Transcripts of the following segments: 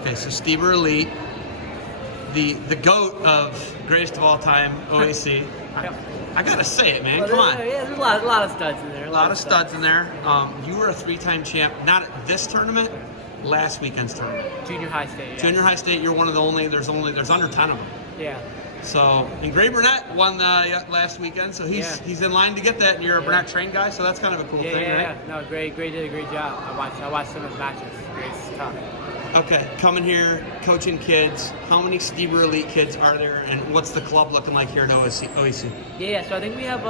Okay, so Stieber Elite, the GOAT of greatest of all time, OAC. I gotta say it, man. Come on. Yeah, there's a lot of studs in there. A lot of studs in there. You were a 3-time champ, not at this tournament, last weekend's tournament. Junior high state. Yeah. Junior high state, you're one of the only. There's under 10 of them. Yeah. So, and Gray Burnett won last weekend, so he's in line to get that. And you're a Burnett trained guy, so that's kind of a cool thing, right? Yeah. No, Gray did a great job. I watched some of his matches. Gray's tough. Okay, coming here, coaching kids. How many Stieber Elite kids are there, and what's the club looking like here at OAC? Yeah, so I think we have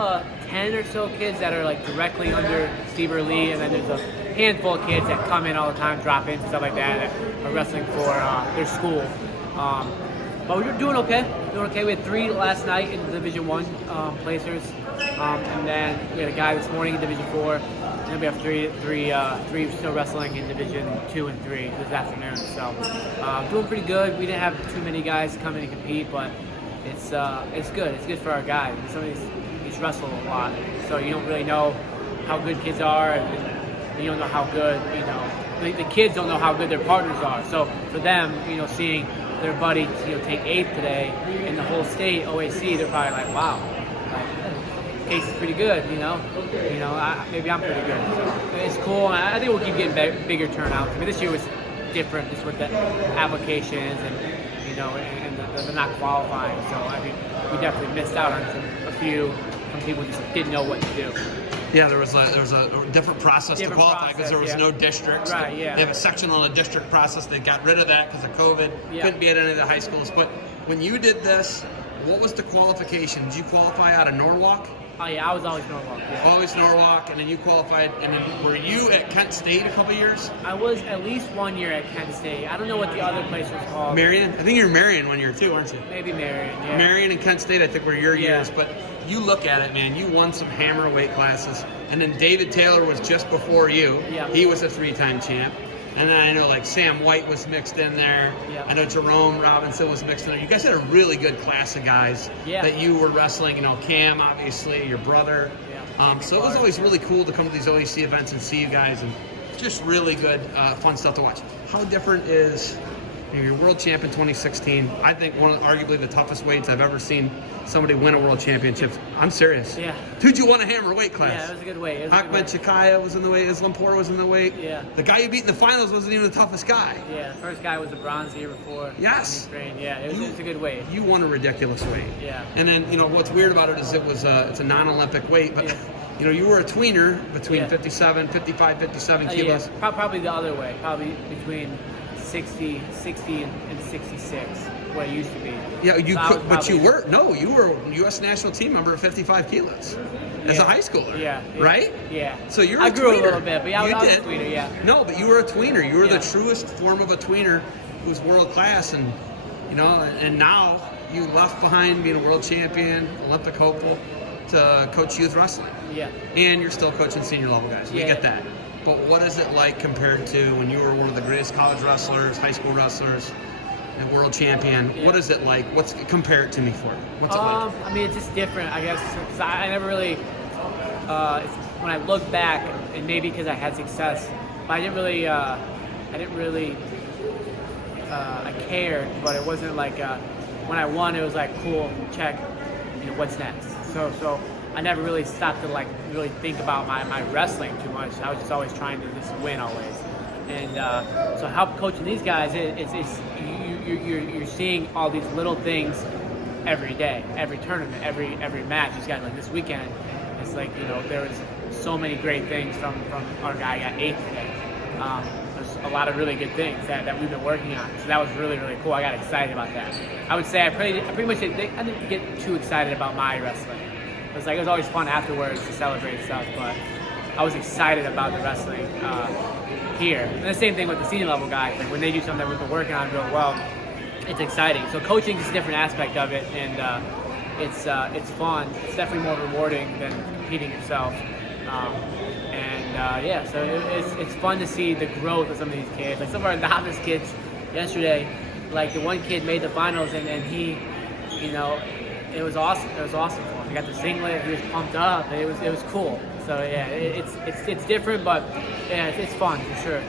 10 or so kids that are like directly under Stieber Elite, and then there's a handful of kids that come in all the time, drop in, stuff like that are wrestling for their school. But we're doing okay. We had 3 last night in Division 1 placers, and then we had a guy this morning in Division 4, and then we have three still wrestling in Division 2 and 3 this afternoon. So doing pretty good. We didn't have too many guys come in and compete, but it's good. It's good for our guys. Some of these wrestle a lot, so you don't really know how good kids are, and you don't know how good the kids don't know how good their partners are. So for them, seeing their buddy take 8th today in the whole state OAC, they're probably like, wow, Case is pretty good. Maybe I'm pretty good. So it's cool. And I think we'll keep getting bigger turnouts. I mean, this year was different just with the applications and the not qualifying. So I mean, we definitely missed out on a few. Some people just didn't know what to do. Yeah, there was a different process to qualify because there was no districts. Right, yeah. They have a section on the district process. They got rid of that because of COVID. Yeah. Couldn't be at any of the high schools. But when you did this, what was the qualification? Did you qualify out of Norwalk? Oh yeah, I was always Norwalk. Yeah. Always Norwalk, and then you qualified. And then were you at Kent State a couple years? I was at least 1 year at Kent State. I don't know what the other place was called. Marion? I think you were Marion 1 year too, aren't you? Maybe Marion. Yeah. Marion and Kent State, I think, were your years. But you look at it, man. You won some hammer weight classes, and then David Taylor was just before you. Yeah. He was a 3-time champ. And then I know like Sam White was mixed in there. Yeah. I know Jerome Robinson was mixed in there. You guys had a really good class of guys that you were wrestling. Cam, obviously, your brother. Yeah. So it was always really cool to come to these OAC events and see you guys, and just really good, fun stuff to watch. How different is you're world champ in 2016? I think one of arguably the toughest weights I've ever seen somebody win a world championship. I'm serious. Yeah. Dude, you won a hammer weight class. Yeah, it was a good weight. Ahmed Chikaya was in the weight. Islam Porter was in the weight. Yeah. The guy you beat in the finals wasn't even the toughest guy. Yeah, the first guy was a bronze the year before. Yes. Yeah, it was a good weight. You won a ridiculous weight. Yeah. And then, what's weird about it is it's a non-Olympic weight, but you were a tweener between 55, 57 kilos. Yeah. Probably the other way. Probably between 60 and 66, what it used to be. Yeah, you were a U.S. national team member at 55 kilos as a high schooler. Yeah. Right? Yeah. So you're I a grew tweener. a little bit, but I was a tweener, yeah. No, but you were a tweener. You were the truest form of a tweener who was world class, and and now you left behind being a world champion, Olympic hopeful, to coach youth wrestling. Yeah. And you're still coaching senior level guys. We get that. But what is it like compared to when you were one of the greatest college wrestlers, high school wrestlers, and world champion? Yeah. What is it like? Compare it to me for you. What's it like? I mean, it's just different, I guess, because I never really, when I look back, and maybe because I had success, but I cared, but it wasn't like, when I won, it was like, cool, check, what's next? So I never really stopped to really think about my wrestling too much. I was just always trying to just win always. And so help coaching these guys, you're seeing all these little things every day, every tournament, every match. These guys, like this weekend, it's like, there was so many great things from our guy got 8th today. There's a lot of really good things that we've been working on. So that was really, really cool. I got excited about that. I would say I pretty much didn't get too excited about my wrestling. It was always fun afterwards to celebrate stuff, but I was excited about the wrestling here. And the same thing with the senior level guys. Like when they do something that we've been working on real well, it's exciting. So coaching is a different aspect of it, and it's fun. It's definitely more rewarding than competing yourself. So it's fun to see the growth of some of these kids. Like some of our novice kids yesterday, like the one kid made the finals, and he, it was awesome. It was awesome for him. He got the singlet. He was pumped up. It was cool. So yeah, it's different, but yeah, it's fun for sure.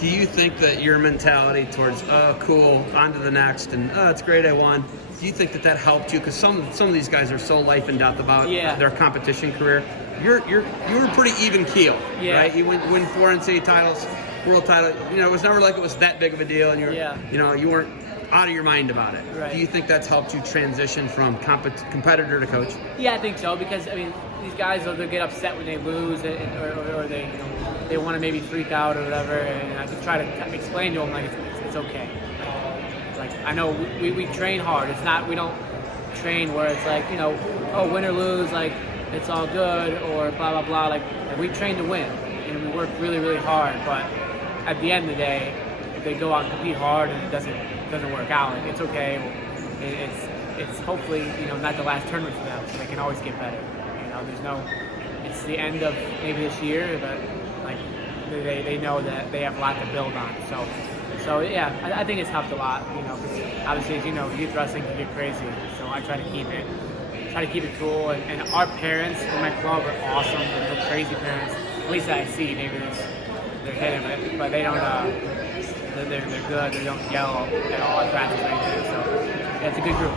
Do you think that your mentality towards, oh, cool, on to the next, and oh, it's great I won, do you think that helped you? Because some of these guys are so life and death about their competition career. You were pretty even keel, right? You win 4 NCAA titles, world title. It was never like it was that big of a deal, and you weren't out of your mind about it. Right. Do you think that's helped you transition from competitor to coach? Yeah, I think so, because these guys, they'll get upset when they lose, or they want to maybe freak out or whatever, and I just try to explain to them like it's okay. Like I know we train hard. It's not, we don't train where it's like, oh, win or lose, like it's all good, or blah blah blah. Like we train to win, and we work really really hard. But at the end of the day, if they go out and compete hard and it doesn't work out, like it's okay. It's hopefully not the last tournament for them, so they can always get better. It's the end of maybe this year, but like they know that they have a lot to build on. So yeah, I think it's helped a lot. Because obviously, as you know, youth wrestling can get crazy. So I try to keep it cool. And our parents in my club are awesome. They're crazy parents. At least I see. Maybe they're hitting it, but they don't. They're good. They don't yell at all at practice or anything. So yeah, it's a good group.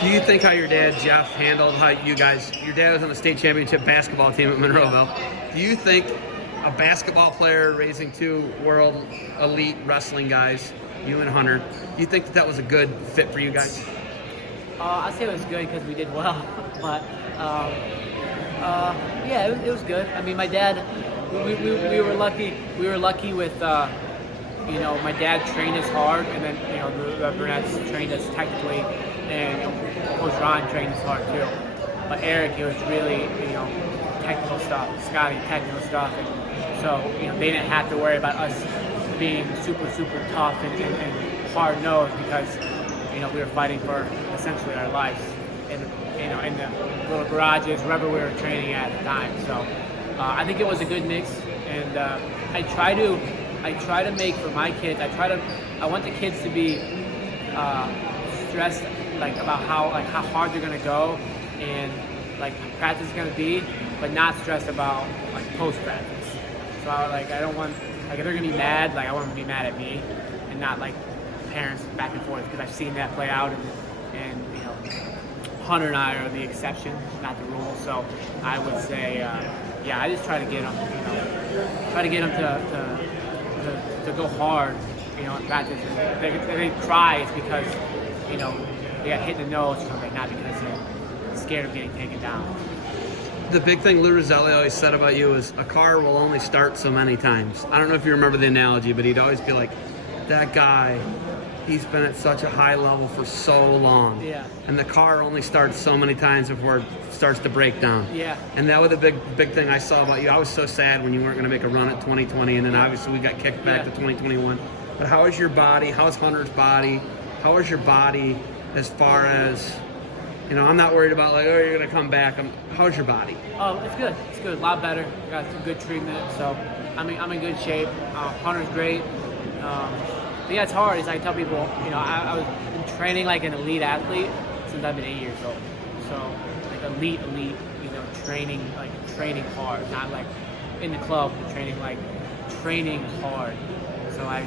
Do you think how your dad Jeff handled how your dad was on the state championship basketball team at Monroeville? Do you think a basketball player raising 2 world elite wrestling guys, you and Hunter, do you think that was a good fit for you guys? I'd say it was good because we did well, but yeah, it was good. My dad, we were lucky. We were lucky with my dad trained us hard, and then the Burnett's trained us technically, and Coach Ron trained us hard too. But Eric, it was really technical stuff. Scotty, technical stuff, and so they didn't have to worry about us being super tough and hard nosed, because we were fighting for essentially our lives in the little garages, wherever we were training at the time. So I think it was a good mix, and I try to make for my kids. I want the kids to be stressed about how hard they're gonna go and practice is gonna be, but not stressed about post practice. So I don't want if they're gonna be mad, I want them to be mad at me, and not parents back and forth, because I've seen that play out, and Hunter and I are the exception, not the rule. So I would say I just try to get them to go hard, in practice. And if they cry, it's because, they got hit in the nose or something, not because they're scared of getting taken down. The big thing Lou Roselli always said about you is a car will only start so many times. I don't know if you remember the analogy, but he'd always be like, that guy, he's been at such a high level for so long. Yeah. And the car only starts so many times before it starts to break down. Yeah. And that was the big thing I saw about you. I was so sad when you weren't going to make a run at 2020, and then obviously we got kicked back to 2021. But how is your body? How's Hunter's body? How is your body as far as, I'm not worried about you're going to come back. How's your body? Oh, it's good. It's good. A lot better. Got some good treatment. So I'm in good shape. Hunter's great. But yeah, it's hard. As I tell people, I was been training like an elite athlete since I've been 8 years old. So elite, training hard, not in the club, but training hard. So I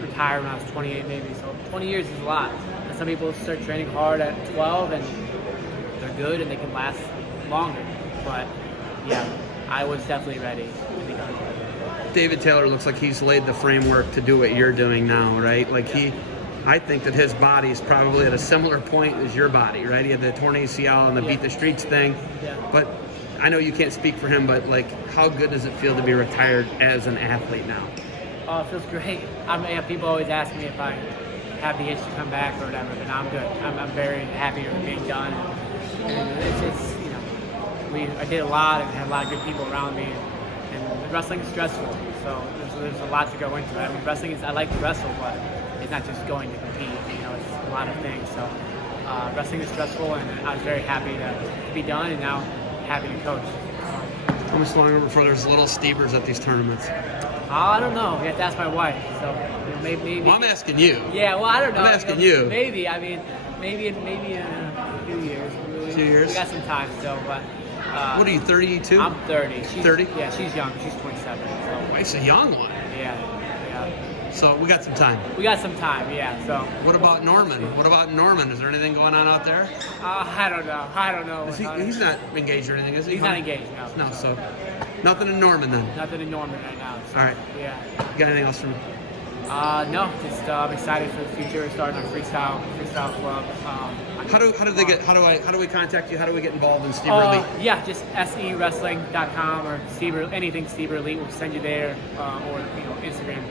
retired when I was 28 maybe. So 20 years is a lot. And some people start training hard at 12 and they're good and they can last longer. But yeah, I was definitely ready to be done. David Taylor looks like he's laid the framework to do what you're doing now, right? I think that his body is probably at a similar point as your body, right? He had the torn ACL and the beat the streets thing. Yeah. But I know you can't speak for him, but how good does it feel to be retired as an athlete now? Oh, it feels great. People always ask me if I have the itch to come back or whatever, but I'm good. I'm very happy with being done. And it's I did a lot and had a lot of good people around me. And wrestling is stressful, so there's a lot to go into it. Wrestling is, I like to wrestle, but it's not just going to compete. It's a lot of things. So wrestling is stressful, and I was very happy to be done, and now happy to coach. How much longer before there's little Stiebers at these tournaments? I don't know. You have to ask my wife. So maybe. Well, I'm asking you. Yeah. Well, I don't know. I'm asking you. Maybe. Maybe in a few years. 2 years. We got some time still, but. What are you, 32? I'm 30. She's 30? Yeah, she's young. She's 27. So. Wife's a young one. Yeah. So we got some time. We got some time, yeah. So What about Norman? What about Norman? Is there anything going on out there? I don't know. I don't know. He's not engaged or anything, is he? He's not engaged. No. No, so nothing in Norman then. Nothing in Norman right now. So, All right. Yeah. You got anything else for me? No, just I'm excited for the future. We're starting our freestyle club. How do we contact you? How do we get involved in Stieber Elite? Yeah, just SEWrestling.com or Stieber, anything Stieber Elite will send you there, or Instagram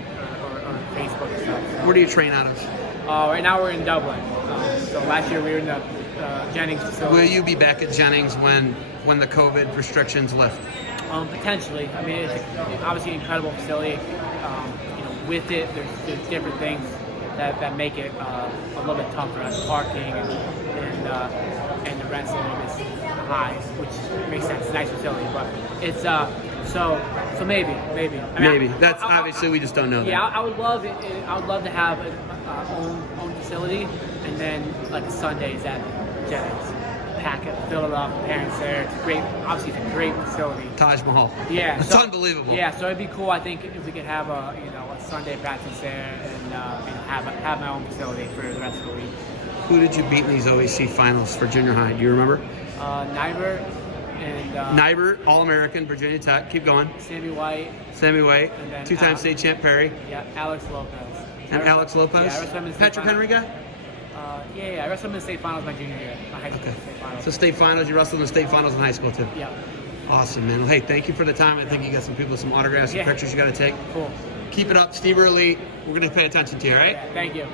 or Facebook and stuff. So, Where do you train out of? right now we're in Dublin. So last year we were in the Jennings facility. Will you be back at Jennings when the COVID restrictions lift? Potentially. I mean, it's obviously an incredible facility. With it, there's different things that make it a little bit tougher, as parking and the rent's a little bit high, which makes sense. It's a nice facility, but it's so maybe. I mean, Maybe. That's obviously we just don't know. Yeah, that. I would love it. I would love to have an own facility, and then like Sundays at Jennings. Pack it, fill it up, parents there. It's great. Obviously, it's a great facility. Taj Mahal. Yeah, It's unbelievable. Yeah, so it'd be cool. I think if we could have a Sunday practice there and have my own facility for the rest of the week. Who did you beat in these OAC finals for junior high? Do you remember? Nybert and Nybert, All-American, Virginia Tech. Keep going. Sammy White. Sammy White, And then two-time state champ Perry. Yeah, Alex Lopez. And Alex Lopez. Yeah, I wrestled him in state Patrick finals. Henry guy? Yeah, I wrestled him in state finals my junior year, my high school Okay. state finals. So state finals, you wrestled in the state finals in high school too. Yeah. Awesome, man. Well, hey, thank you for the time. I think you got some people with some autographs and Yeah. pictures you got to take. Cool. Keep it up, Stieber Elite. We're going to pay attention to you, all right? Yeah, thank you.